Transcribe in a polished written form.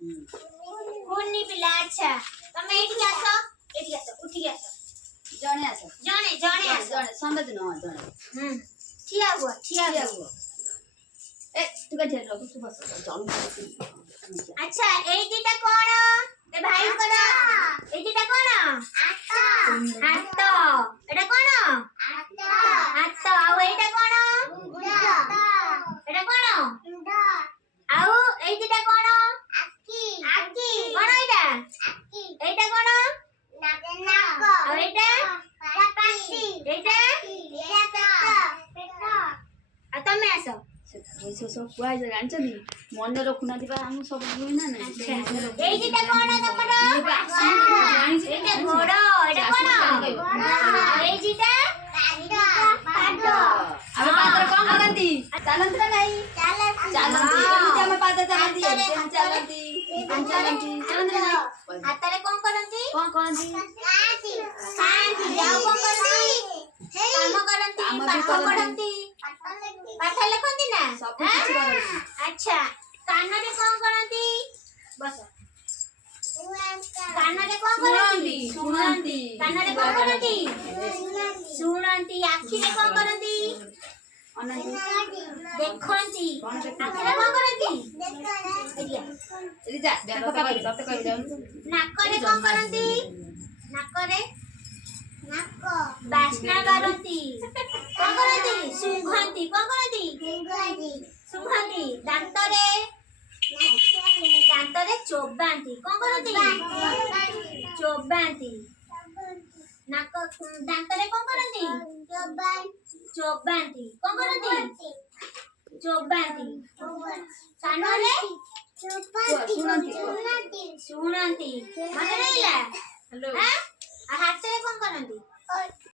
कुन्नी पिला अच्छा तमे एठी आसो उठी आसो जणे आसो जणे आसो जणे संबत न जणे ठिया हुआ ए तू का जेल तू बस अच्छा एई दिटा कोन ए भाई करा एई दिटा कोन हाथ एटा कोन हाथ आउ एटा कोन एटा कोन आउ एई दिटा कोन आकी कोन एटा कोन नाक आउ एटा पासी एटा पेट आ तमे आसो सब कुआ जानी मन रखुना हम सब हुए ना एई दिटा कोन तमरो एटा घोड़ो एटा कोन एई दिटा पादो हम पादर कोन करंती चलंत ना नहीं चलंती एमती हम पादर चलंती चलंती चलंत ना हातरे कोन करंती खांती जाओ कोन करंती काम करंती पाठ पढंती पाठ लिखंती ना सब कुछ करंती अच्छा कानरे कोन करंती बस कानरे कोन करंती सुनंती कानरे कोन करंती सुनंती आखिरे कोन करंती देखंती आखिरे कोन करंती रिजा देखो का तब तक जाऊ नाकरे कोन करंती नाकरे बास्ना करंती कोन करंती सुंघंती कोन करंती सुंघंती दांतरे चोबांती कोन करंती चोबांती नाक दांतरे कोन करंती चोबांती कोन करंती चोबांती कानरे सुनंती शुणंती मने रहिला हेलो हां